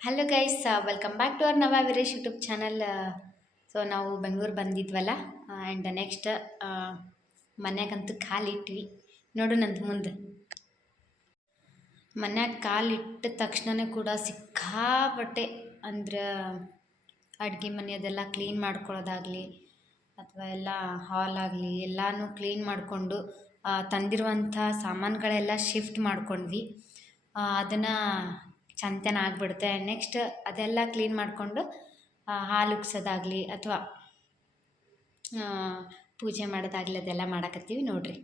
Hello guys welcome back to our ನವ Veeresh YouTube channel so ನಾವು ಬೆಂಗಳೂರು ಬಂದಿದ್ವಲ್ಲ ಆ್ಯಂಡ್ ನೆಕ್ಸ್ಟ್ ಮನ್ಯಾಗಂತೂ ಕಾಲಿಟ್ವಿ. ನೋಡು ನಂದು ಮುಂದೆ. ಮನ್ಯಾಗ ಕಾಲಿಟ್ಟ ತಕ್ಷಣವೇ ಕೂಡ ಸಿಕ್ಕಾಪಟ್ಟೆ, ಅಂದ್ರೆ ಅಡುಗೆ ಮನೆಯದೆಲ್ಲ ಕ್ಲೀನ್ ಮಾಡ್ಕೊಳ್ಳೋದಾಗಲಿ, ಅಥವಾ ಎಲ್ಲ ಹಾಲ್ ಆಗಲಿ, ಎಲ್ಲನೂ ಕ್ಲೀನ್ ಮಾಡಿಕೊಂಡು ತಂದಿರುವಂಥ ಸಾಮಾನುಗಳೆಲ್ಲ ಶಿಫ್ಟ್ ಮಾಡ್ಕೊಂಡ್ವಿ. ಅದನ್ನು ಚಂತನ ಆಗಿಬಿಡುತ್ತೆ. ನೆಕ್ಸ್ಟ್ ಅದೆಲ್ಲ ಕ್ಲೀನ್ ಮಾಡಿಕೊಂಡು ಹಾಲು ಉಗ್ಸೋದಾಗಲಿ ಅಥವಾ ಪೂಜೆ ಮಾಡೋದಾಗಲಿ ಅದೆಲ್ಲ ಮಾಡಕತ್ತೀವಿ ನೋಡಿರಿ.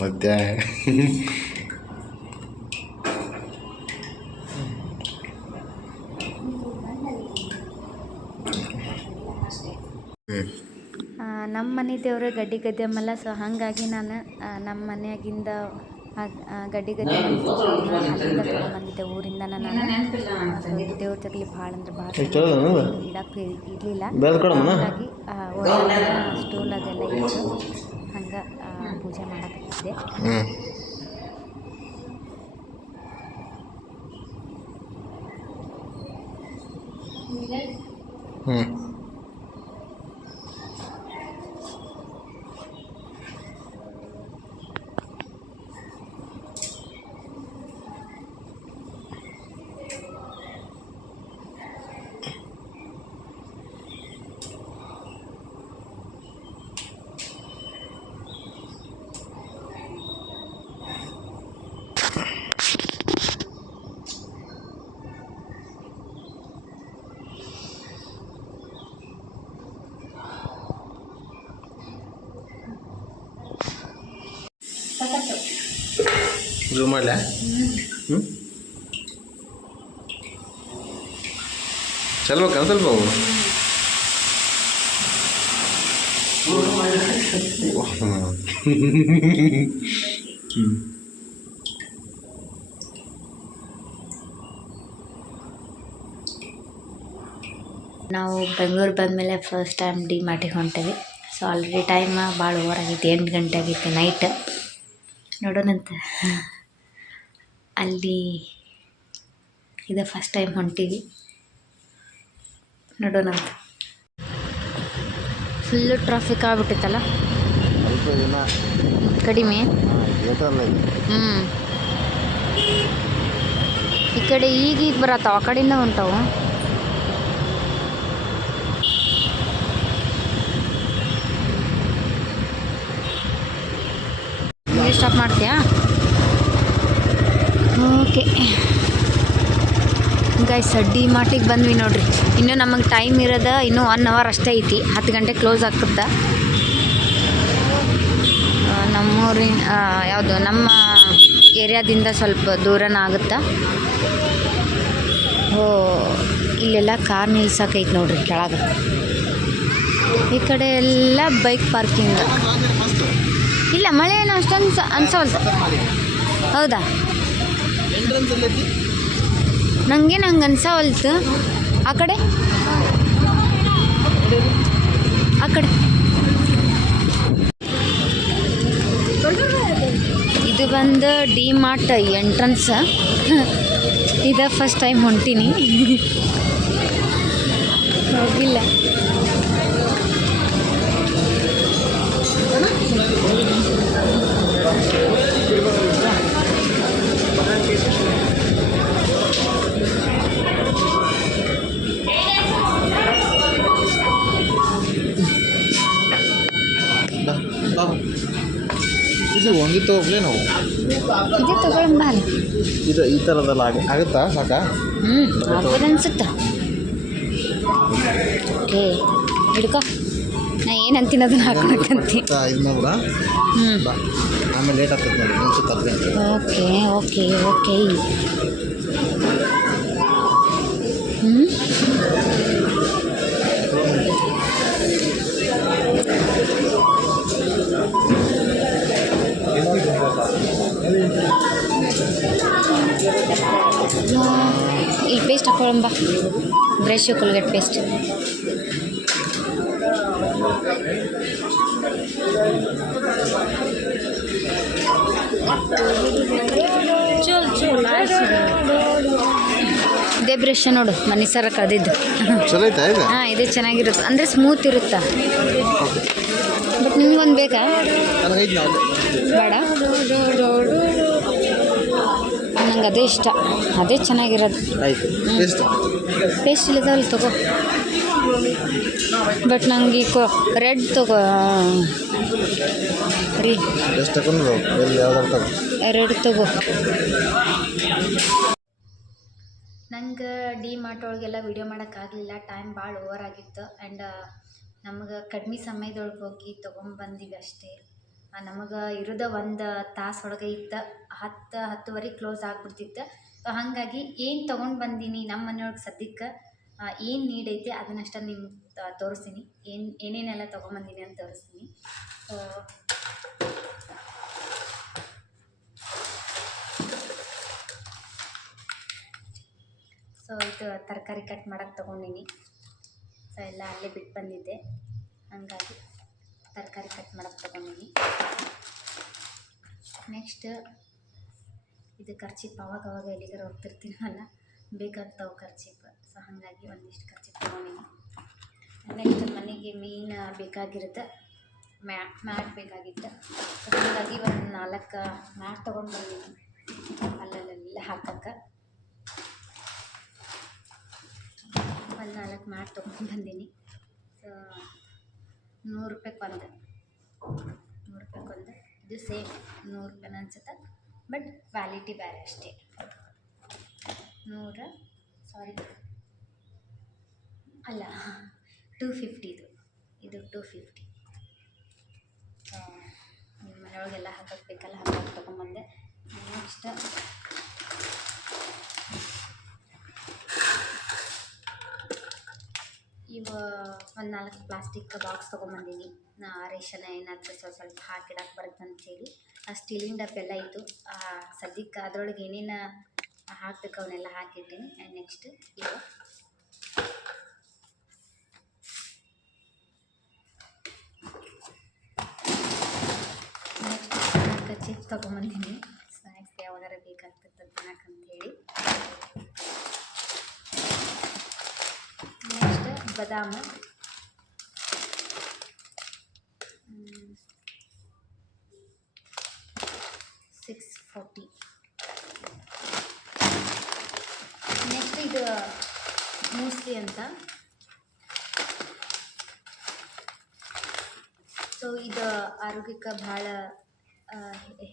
ಮತ್ತೆ ಹ್ಞೂ ನಮ್ಮ ಮನೆ ದೇವ್ರು ಗಡ್ಡಿ ಗದ್ದೆಮ್ಮಲ್ಲ ಸೊ ಹಾಗಾಗಿ ನಾನು ನಮ್ಮ ಮನೆಯಾಗಿಂದ ಗಡ್ಡಿ ಗದ್ದೆ ಅಲ್ಲಿಂದ ತೊಗೊಂಬಂದಿದ್ದೆ ಊರಿಂದ ನಾನು. ದೇವ್ರ ತಗಲಿ ಭಾಳ ಅಂದ್ರೆ ಭಾಳ ಇಡಕ್ಕೆ ಇರಲಿಲ್ಲ? ಹಾಗಾಗಿ ಸ್ಟೂಲ್ ಅದೆಲ್ಲ ಇತ್ತು ಹಂಗೆ ಪೂಜೆ ಮಾಡಕತ್ತಿದ್ದೆ. ಹ್ಞೂ ಝೂಮ್ ಮಾಡಲ ಹ್ಞೂ ಸ್ವಲ್ಪ ನಾವು ಬೆಂಗಳೂರು ಬಂದಮೇಲೆ ಫಸ್ಟ್ ಟೈಮ್ ಡಿ ಮಾರ್ಟಿಗೆ ಹೊಂಟೇವಿ. ಸೊ ಆಲ್ರೆಡಿ ಟೈಮ್ ಭಾಳ ಓವರ್ ಆಗೈತಿ, ಎಂಟು ಗಂಟೆ ಆಗೈತಿ ನೈಟ್ ನೋಡೋಣಂತ. ಅಲ್ಲಿ ಇದು ಫಸ್ಟ್ ಟೈಮ್ ಹೊಂಟೀವಿ. ನೋಡೋಣಂತ ಫುಲ್ಲು ಟ್ರಾಫಿಕ್ ಆಗ್ಬಿಟ್ಟಿತ್ತಲ್ಲ? ಕಡಿಮೆ? ಹ್ಞೂ ಈ ಕಡೆ ಈಗೀಗ ಈಗ ಬರತ್ತಾವ ಆ ಕಡೆಯಿಂದ ಹೊಂಟಾವು ಸ್ಟಾಪ್ ಮಾಡ್ತೀಯಾ? ಓಕೆ ಗೈಸ್ ಸಡ್ಡಿ ಮಾರ್ಟಿಗೆ ಬಂದ್ವಿ ನೋಡ್ರಿ. ಇನ್ನೂ ನಮಗೆ ಟೈಮ್ ಇರೋದ ಇನ್ನೂ ಒನ್ ಅವರ್ ಅಷ್ಟೇ ಐತಿ. ಹತ್ತು ಗಂಟೆ ಕ್ಲೋಸ್ ಆಗ್ತದ. ನಮ್ಮೂರಿನ ಯಾವುದು, ನಮ್ಮ ಏರಿಯಾದಿಂದ ಸ್ವಲ್ಪ ದೂರನ ಆಗುತ್ತಾ. ಓ ಇಲ್ಲೆಲ್ಲ ಕಾರ್ ನಿಲ್ಸಕ್ಕೈತೆ ನೋಡ್ರಿ ಕೆಳಗೆ. ಈ ಕಡೆ ಎಲ್ಲ ಬೈಕ್ ಪಾರ್ಕಿಂಗ್ ಇಲ್ಲ, ಮಳೆ ಏನು ಅಷ್ಟೊಂದು ಸ ಅನ್ಸೋಲ್ತು ಹೌದಾ? ನನಗೆ ನಂಗೆ ಅನ್ಸವಲ್ತು ಆ ಕಡೆ? ಆ ಕಡೆ. ಇದು ಬಂದು ಡಿ ಮಾರ್ಟ್ ಎಂಟ್ರನ್ಸ್. ಇದು ಫಸ್ಟ್ ಟೈಮ್ ಹೊಂಟೀನಿ. ಹೋಗಿಲ್ಲ. ಇದು ಒಂಗಿ ತಗೋಬ್ಲೇ ನಾವು. ಇದು ತಗೊಳ್ಳೋಣ ಅಲ್ಲ ಇದು ಈ ಥರದಲ್ಲ ಆಗ ಆಗುತ್ತಾ? ಸಾಕಾ? ಹ್ಞೂ ಆಗ್ಬೋದು ಅನ್ಸುತ್ತೆ ಓಕೆ ಹಿಡ್ಕೋ. ನಾ ಏನು ಅಂತೀನಿ ಅದನ್ನ ಹಾಕೊಳಕಂತಿ ಇದು ನೋಡ ಹ್ಞೂ ಬಾ. ಆಮೇಲೆ ಲೇಟ್ ಆಗ್ತದೆ ನೋಡಿ ಒಂದು ಹತ್ತು ಓಕೆ ಓಕೆ ಓಕೆ. ಹ್ಞೂ ತೊಗೊಂಬ ಬ್ರಷ್ ಕೋಲ್ಗೇಟ್ ಪೇಸ್ಟ್. ಚೋಲ್ ಚೋಲ್ ಇದೇ ಬ್ರಷ್ ನೋಡು ಮನೆ ಸರ ಕದಿದ್ದು. ಹಾಂ ಇದು ಚೆನ್ನಾಗಿರುತ್ತೆ. ಅಂದರೆ ಸ್ಮೂತ್ ಇರುತ್ತಾ? ಬಟ್ ನಿಮ್ಗೊಂದು ಬೇಕಾ? ಬೇಡ. ನಂಗೆ ಅದೇ ಇಷ್ಟ. ಅದೇ ಚೆನ್ನಾಗಿರೋದು. ಆಯಿತು. ಟೇಸ್ಟ್ ಟೇಸ್ಟ್ ಇಲ್ಲದಲ್ಲ ತಗೋ. ಬಟ್ ನಂಗೆ ಈ ರೆಡ್ ತಗೋ. ರೀ. ಎಷ್ಟು ತಗೊಂಡ್ರು ಎಲ್ಲಿ ಯಾವ್ದಾರು ತಗೋ. ರೆಡ್ ತಗೋ. ನಂಗೆ ಡಿ ಮಾರ್ಟ್ ಒಳಗೆಲ್ಲ ವಿಡಿಯೋ ಮಾಡೋಕ್ಕಾಗಲಿಲ್ಲ. ಟೈಮ್ ಭಾಳ ಓವರ್ ಆಗಿತ್ತು. ಆ್ಯಂಡ್ ನಮಗೆ ಕಡಿಮೆ ಸಮಯದೊಳಗೆ ಹೋಗಿ ತೊಗೊಂಬಂದಿವಿ ಅಷ್ಟೇ. ನಮಗೆ ಇರೋದ ಒಂದು ತಾಸು ಒಳಗೆ ಇತ್ತು ಹತ್ತು, ಹತ್ತುವರೆ ಕ್ಲೋಸ್ ಆಗ್ಬಿಡ್ತಿತ್ತು. ಸೊ ಹಾಗಾಗಿ ಏನು ತೊಗೊಂಡು ಬಂದೀನಿ ನಮ್ಮ ಮನೆಯೊಳಗೆ ಸದ್ಯಕ್ಕೆ ಏನು ನೀಡ್ ಐತೆ ಅದನ್ನಷ್ಟ ನಿಮ್ಗೆ ತೋರಿಸ್ತೀನಿ. ಏನು, ಏನೇನೆಲ್ಲ ತೊಗೊಂಬಂದಿನಿ ಅಂತ ತೋರಿಸ್ತೀನಿ. ಸೊ ಸೊ ಇದು ತರಕಾರಿ ಕಟ್ ಮಾಡೋಕ್ಕೆ ತೊಗೊಂಡಿನಿ. ಸೊ ಎಲ್ಲ ಅಲ್ಲೇ ಬಿಟ್ಟು ಬಂದಿದ್ದೆ. ಹಂಗಾಗಿ. ತರಕಾರಿ ಕಟ್ ಮಾಡೋಕ್ಕೆ ತೊಗೊಂಡಿನಿ. ನೆಕ್ಸ್ಟ್ ಇದು ಖರ್ಚಿಪ್ ಅವಾಗ ಅವಾಗ ಎಲ್ಲಿಗಾರ ಹೋಗ್ತಿರ್ತೀನಲ್ಲ, ಬೇಕಾಗ್ತಾವೆ ಖರ್ಚಿಪ್ ಸೊ ಹಾಗಾಗಿ ಒಂದಿಷ್ಟು ಖರ್ಚಿಪ್ ತೊಗೊಂಡಿನಿ. ನೆಕ್ಸ್ಟ್ ಮನೆಗೆ ಮೀನ ಬೇಕಾಗಿರುತ್ತೆ ಮ್ಯಾಟ್ ಮ್ಯಾಟ್ ಬೇಕಾಗಿತ್ತು. ಹಾಗಾಗಿ ಒಂದು ನಾಲ್ಕು ಮ್ಯಾಟ್ ತೊಗೊಂಡು ಅಲ್ಲಲ್ಲೆಲ್ಲ ಹಾಕಕ್ಕೆ. ಒಂದು ನಾಲ್ಕು ಮ್ಯಾಟ್ ತೊಗೊಂಡು ಬಂದೀನಿ ಸೊ ನೂರು ರೂಪಾಯ್ಗೆ ಒಂದು ನೂರು ರೂಪಾಯ್ಗೆ ಒಂದು ಇದು ಸೇಮ್ ನೂರು ರೂಪಾಯಿ ಅನ್ಸುತ್ತೆ. ಬಟ್ ಕ್ವಾಲಿಟಿ ಬೇರೆ ಅಷ್ಟೇ. ನೂರ, ಸಾರಿ, ಅಲ್ಲ, ಟೂ ಫಿಫ್ಟಿದು ಇದು. Two fifty. ನಿಮ್ಮ ಮನೆಯೊಳಗೆಲ್ಲ ಹಾಕಕ್ಕೆ ಬೇಕಲ್ಲ ಹಾಕಕ್ಕೆ ತೊಗೊಂಬಂದೆ ನೆಕ್ಸ್ಟ್ ಇವ ಒಂದು ನಾಲ್ಕು ಪ್ಲಾಸ್ಟಿಕ್ ಬಾಕ್ಸ್ ತೊಗೊಂಬಂದೀನಿ. ನಾ ರೇಷನ್ ಏನಾದರೂ ಸ್ವಲ್ಪ ಸ್ವಲ್ಪ ಹಾಕಿಡಕ್ಕೆ ಬರುತ್ತೆ ಅಂತೇಳಿ. ಆ ಸ್ಟೀಲಿನ ಡಬ್ಬೆಲ್ಲ ಇತ್ತು ಸದ್ಯಕ್ಕೆ ಅದ್ರೊಳಗೆ ಏನೇನು ಹಾಕಬೇಕು ಅವನ್ನೆಲ್ಲ ಹಾಕಿಟ್ಟೀನಿ. ಆ್ಯಂಡ್ ನೆಕ್ಸ್ಟ್ ಇವ ಚಿಪ್ಸ್ ತೊಗೊಂಬಂದೀನಿ. ಸ್ನ್ಯಾಕ್ಸ್ ಯಾವಾಗಾರ ಬೇಕಾಗ್ತದೆ ತಿನ್ನಕ್ಕಂತೇಳಿ ನೆಕ್ಸ್ಟ್ ಬದಾಮ. ಸಿಕ್ಸ್ ಫೋರ್ಟಿ ನೆಕ್ಸ್ಟ್ ಇದು ಮೂಸ್ಲಿ ಅಂತ. ಸೊ ಇದು ಆರೋಗ್ಯಕ್ಕೆ ಭಾಳ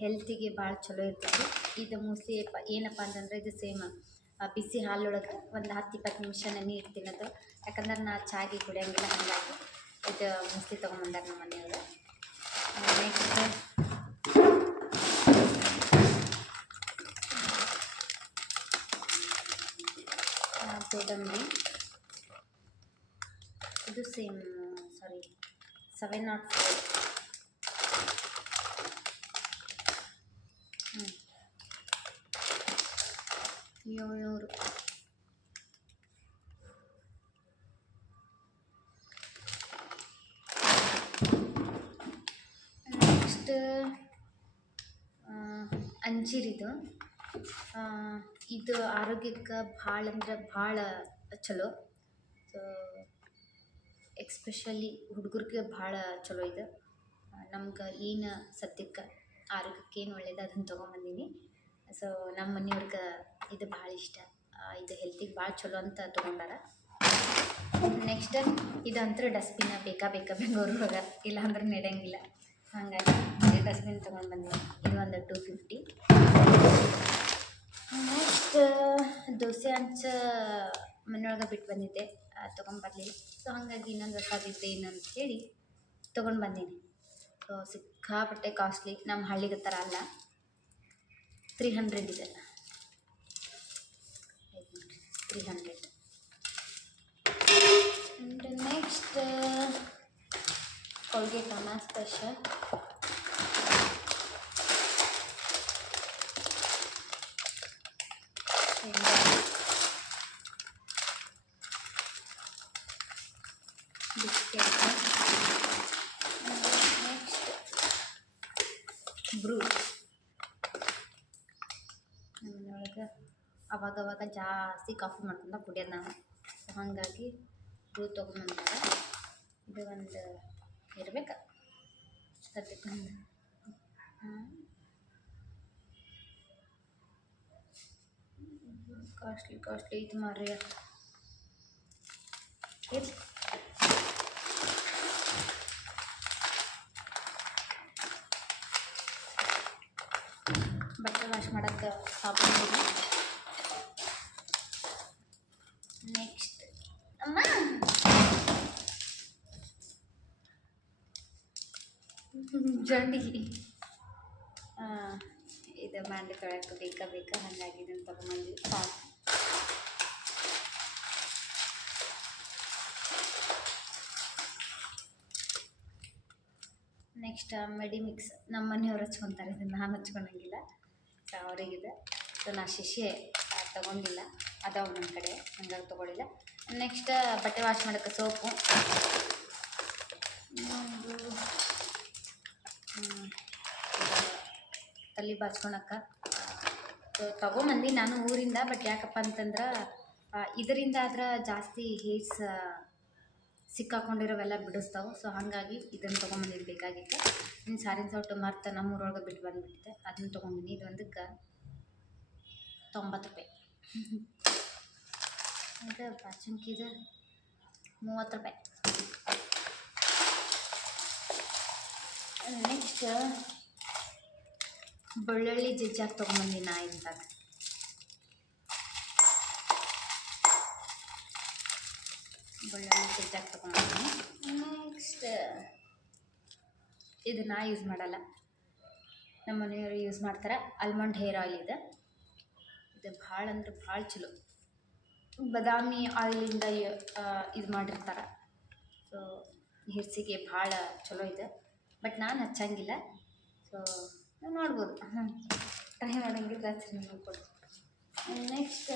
ಹೆಲ್ತಿಗೆ ಭಾಳ ಚಲೋ ಇರ್ತದೆ. ಇದು ಮೋಸ್ಟ್ಲಿ ಏನಪ್ಪ ಅಂತಂದ್ರೆ ಇದು ಸೇಮ್ ಬಿಸಿ ಹಾಲೊಳಗೆ ಒಂದು ಹತ್ತು ಇಪ್ಪತ್ತು ನಿಮಿಷ ನೆನೆ ಇಡ್ತೀನಿ ಅದು. ಯಾಕಂದ್ರೆ ನಾ ಚಾಗಿ ಕುಡಿಯೋಂಗಿಲ್ಲ, ಹಂಗಾಗಿ ಇದು ಮುಸ್ಲಿ ತೊಗೊಂಬಂದಾರ ನಮ್ಮ ಮನೆಯವರು. ನೆಕ್ಸ್ಟ್ ಗೋಡಂಬಿ ಇದು same sorry seven not four ಏಳ್ನೂರು ನೆಕ್ಸ್ಟ್ ಅಂಜೀರಿದು ಇದು ಆರೋಗ್ಯಕ್ಕೆ ಭಾಳ ಅಂದ್ರೆ ಭಾಳ ಚಲೋ ಸೊ ಎಕ್ಸ್ಪೆಷಲಿ ಹುಡುಗರಿಗೆ ಭಾಳ ಚಲೋ ಇದು. ನಮ್ಗೆ ಏನು ಸದ್ಯಕ್ಕೆ ಆರೋಗ್ಯಕ್ಕೆ ಏನು ಒಳ್ಳೇದು ಅದನ್ನು ತೊಗೊಂಬಂದೀನಿ. ಸೊ ನಮ್ಮ ಮನೆಯವ್ರಿಗೆ ಇದು ಭಾಳ ಇಷ್ಟ. ಇದು ಹೆಲ್ತಿಗೆ ಭಾಳ ಚಲೋ ಅಂತ ತೊಗೊಂಡಾರ. ನೆಕ್ಸ್ಟ್ ಇದಂತೂ ಡಸ್ಟ್ಬಿನ್ ಬೇಕಾ ಬೇಕಾ ಬೆಂಗಳೂರೊಳಗೆ ಇಲ್ಲ ಅಂದ್ರೆ ನಡೆಯಂಗಿಲ್ಲ ಹಾಗಾಗಿ ಡಸ್ಟ್ಬಿನ್ ತೊಗೊಂಡು ಬಂದೆ ಇದು ಒಂದು ಟೂ ಫಿಫ್ಟಿ ನೆಕ್ಸ್ಟ್ ದೋಸೆ ಹಂಚ ಮನೆಯೊಳಗೆ ಬಿಟ್ಟು ಬಂದಿದ್ದೆ. ತೊಗೊಂಬರ್ಲಿಲ್ಲ ಸೊ ಹಾಗಾಗಿ ಇನ್ನೊಂದು ಹೊಸದಿದ್ದೆ ಇನ್ನೊಂದು ಹೇಳಿ ತೊಗೊಂಡು ಬಂದೀನಿ. ಸೊ ಸಿಕ್ಕಾಪಟ್ಟೆ ಕಾಸ್ಟ್ಲಿ ನಮ್ಮ ಹಳ್ಳಿಗೆ ಥರ ಅಲ್ಲ. ತ್ರೀ ಹಂಡ್ರೆಡ್ ಇದೆ. Three hundred and next Colgate ಅನ್ನ ಸ್ಪೆಷಲ್ ಬಿಸ್ಕೆಟ್ ನೆಕ್ಸ್ಟ್ ಬ್ರೂ ನಮ್ಮನೆಯೊಳಗೆ ಅವಾಗವಾಗ ಜಾಸ್ತಿ ಕಾಫಿ ಮಾಡ್ಕೊಂಡ ಕುಡಿಯೋದು ನಾನು. ಸೊ ಹಾಗಾಗಿ ಬ್ರೂ ತೊಗೊಂಬಂದಾಗ ಇದು ಒಂದು ಇರ್ಬೇಕು. ಸದ್ಯಕ್ಕೆ ಕಾಸ್ಟ್ಲಿ ಕಾಸ್ಟ್ಲಿ ಐತೆ ಮಾರ್ರಿ ಇರ್ಲಿ ಬಟ್ಟೆ ವಾಶ್ ಮಾಡೋಕ್ಕೆ ಸಾಬೂನು ನೆಕ್ಸ್ಟ್ ಅಮ್ಮ ಜಂಡಿ ಇದು ಮಾಡಿ ತೊಳೆಯೋಕೆ ಬೇಕಾ ಬೇಕಾ. ಹಾಗಾಗಿ ನಾನು ತೊಗೊಂಬಂದ್ವಿ. ಸಾಕು ನೆಕ್ಸ್ಟ್ ಮೆಡಿ ಮಿಕ್ಸ್ ನಮ್ಮ ಮನೆಯವ್ರು ಹಚ್ಕೊತಾರೆ. ಇದನ್ನು ನಾನು ಹಚ್ಕೊಳಂಗಿಲ್ಲ ಸೊ, ಅವರಿಗಿದೆ. ಸೊ ನಾ ಶಿಶೆ ತೊಗೊಂಡಿಲ್ಲ. ಅದಾವ ನನ್ನ ಕಡೆ. ಹಂಗಾಗಿ ತೊಗೊಳಿಲ್ಲ. ನೆಕ್ಸ್ಟ್ ಬಟ್ಟೆ ವಾಶ್ ಮಾಡೋಕ್ಕೆ ಸೋಪು ಇನ್ನೊಂದು ಹ್ಮ್, ಇದು ತಲೆ ಬಾಚ್ಕೊಳಕ್ಕೆ ಸೊ ತೊಗೊಂಬಂದು ನಾನು ಊರಿಂದ ಬಟ್ ಯಾಕಪ್ಪ ಅಂತಂದ್ರೆ ಇದರಿಂದ ಆದ್ರೆ ಜಾಸ್ತಿ ಹೇರ್ಸ್ ಸಿಕ್ಕಾಕೊಂಡಿರೋವೆಲ್ಲ ಬಿಡಿಸ್ತಾವೆ. ಸೊ ಹಾಗಾಗಿ ಇದನ್ನು ತೊಗೊಂಬಂದಿದ್ದು ಬೇಕಾಗಿತ್ತು. ಇನ್ನು ಸಾರಿನ ಸೌಟು ಮರ್ತ ನಮ್ಮೂರೊಳಗೆ ಬಿಟ್ಟು ಬಂದುಬಿಟ್ಟಿದೆ. ಅದನ್ನ ತೊಗೊಂಬಂದು, ಇದು ಒಂದಕ್ಕೆ ತೊಂಬತ್ತು ರೂಪಾಯಿ. ಅದು ಬಾಚುಂಕಿದು ಮೂವತ್ತು ರೂಪಾಯಿ. ನೆಕ್ಸ್ಟ್ ಬೆಳ್ಳುಳ್ಳಿ ಜಜ್ಜಾಗಿ ತೊಗೊಂಬಂದಿ ನಾ ಇಂತಾಗ ಬೆಳ್ಳುಳ್ಳಿ ಜಜ್ಜಾಗಿ ತೊಗೊಂಬಂದಿನಿ ನೆಕ್ಸ್ಟ್ ಇದು ನಾ ಯೂಸ್ ಮಾಡಲ್ಲ. ನಮ್ಮ ಮನೆಯವರು ಯೂಸ್ ಮಾಡ್ತಾರೆ. ಆಲ್ಮಂಡ್ ಹೇರ್ ಆಯಿಲ್ ಇದೆ. ಇದು ಭಾಳ ಅಂದ್ರೆ ಭಾಳ ಚಲೋ. ಬಾದಾಮಿ ಆಯಿಲಿಂದ ಇದು ಮಾಡಿರ್ತಾರೆ. ಸೊ ಹಿರ್ಸಿಗೆ ಭಾಳ ಚಲೋ ಇದೆ. ಬಟ್ ನಾನು ಹಚ್ಚಂಗಿಲ್ಲ. ಸೊ ನೋಡ್ಬೋದು. ಟ್ರೈ ಮಾಡಂಗಿದ್ರೆ ನೀವು ಕೊಡು ನೆಕ್ಸ್ಟ್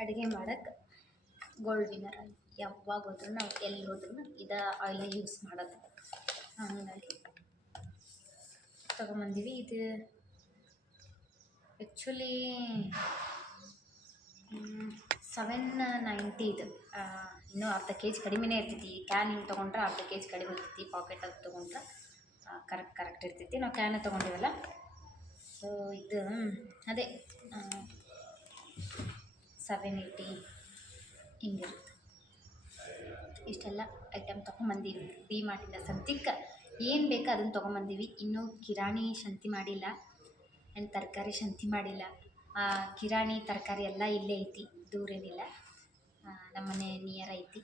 ಅಡುಗೆ ಮಾಡೋಕ್ಕೆ ಗೋಲ್ಡ್ ವಿನ್ನರ್ ಯಾವಾಗ ಹೋದ್ರೂ ನಾವು ಎಲ್ಲಿ ಹೋದ್ರೂ ಇದು ಆಯಿಲ್ ಯೂಸ್ ಮಾಡೋದು. ಹಂಗಾಗಿ ತೊಗೊಂಬಂದೀವಿ. ಇದು ಆ್ಯಕ್ಚುಲಿ ಸೆವೆನ್ ನೈಂಟಿ ಇದು. ಇನ್ನೂ ಅರ್ಧ ಕೆ ಜಿ ಕಡಿಮೆನೇ ಇರ್ತೈತಿ ಕ್ಯಾನ್ ಹಿಂಗೆ ತೊಗೊಂಡ್ರೆ ಅರ್ಧ ಕೆ ಜಿ ಕಡಿಮೆ ಇರ್ತೈತಿ ಪಾಕೆಟ್ ಅದು ತೊಗೊಂಡ್ರೆ ಕರೆಕ್ಟ್ ಕರೆಕ್ಟ್ ಇರ್ತೈತಿ ನಾವು ಕ್ಯಾನೇ ತೊಗೊಂಡಿವಲ್ಲ? ಸೊ ಇದು ಅದೇ ಸೆವೆನ್ ಏಯ್ಟಿ ಹಿಂಗಿರುತ್ತೆ. ಇಷ್ಟೆಲ್ಲ ಐಟಮ್ ತೊಗೊಂಬಂದೀವಿ ಡಿ ಮಾಡಿಲ್ಲ ಸಂತಿಕ್ಕ ಏನು ಬೇಕೋ ಅದನ್ನು ತೊಗೊಂಬಂದೀವಿ. ಇನ್ನೂ ಕಿರಾಣಿ ಶಂತಿ ಮಾಡಿಲ್ಲ. ಆ್ಯಂಡ್ ತರಕಾರಿ ಶಂತಿ ಮಾಡಿಲ್ಲ. ಕಿರಾಣಿ, ತರಕಾರಿ ಎಲ್ಲ ಇಲ್ಲೇ ಐತಿ. ದೂರ ಏನಿಲ್ಲ. ನಮ್ಮ ಮನೆ ನಿಯರ್ ಐತಿ.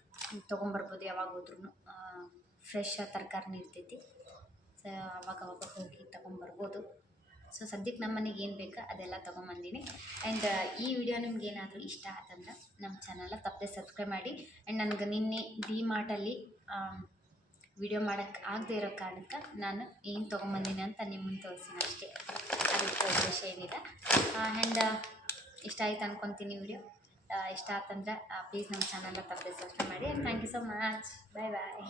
ತೊಗೊಂಬರ್ಬೋದು ಯಾವಾಗ ಹೋದ್ರೂ ಫ್ರೆಶ್ ತರಕಾರಿನೂ ಇರ್ತೈತಿ. ಸೊ ಅವಾಗ ಅವಾಗ ಹೋಗಿ ತೊಗೊಂಬರ್ಬೋದು. ಸೊ ಸದ್ಯಕ್ಕೆ ನಮ್ಮ ಮನೆಗೆ ಏನು ಬೇಕೋ ಅದೆಲ್ಲ ಬಂದಿನಿ ಆ್ಯಂಡ್ ಈ ವಿಡಿಯೋ ನಿಮ್ಗೆ ಏನಾದರೂ ಇಷ್ಟ ಆತಂದ್ರೆ ನಮ್ಮ ಚಾನಲ್ನ ತಪ್ಪದೆ ಸಬ್ಸ್ಕ್ರೈಬ್ ಮಾಡಿ. ಆ್ಯಂಡ್ ನನಗೆ ನಿನ್ನೆ ಡಿ ಮಾರ್ಟಲ್ಲಿ ವಿಡಿಯೋ ಮಾಡೋಕ್ಕೆ ಆಗದೆ ಇರೋ ಕಾರಣಕ್ಕೆ ನಾನು ಏನು ತೊಗೊಂಬಂದಿನಿ ಅಂತ ನಿಮ್ಮ ಮುಂದೆ ತೋರಿಸಿನ ಅಷ್ಟೇ. ಅದಕ್ಕೆ ಉದ್ದೇಶ ಏನಿಲ್ಲ ಆ್ಯಂಡ್ ಇಷ್ಟ ಆಯ್ತು ಅನ್ಕೊತೀನಿ ವಿಡಿಯೋ ಇಷ್ಟ ಆತಂದ್ರೆ ಪ್ಲೀಸ್ ನಮ್ಮ ಚಾನಲ್ನ ತಪ್ಪದೆ ಸಬ್ಸ್ಕ್ರೈಬ್ ಮಾಡಿ. And thank you so much bye bye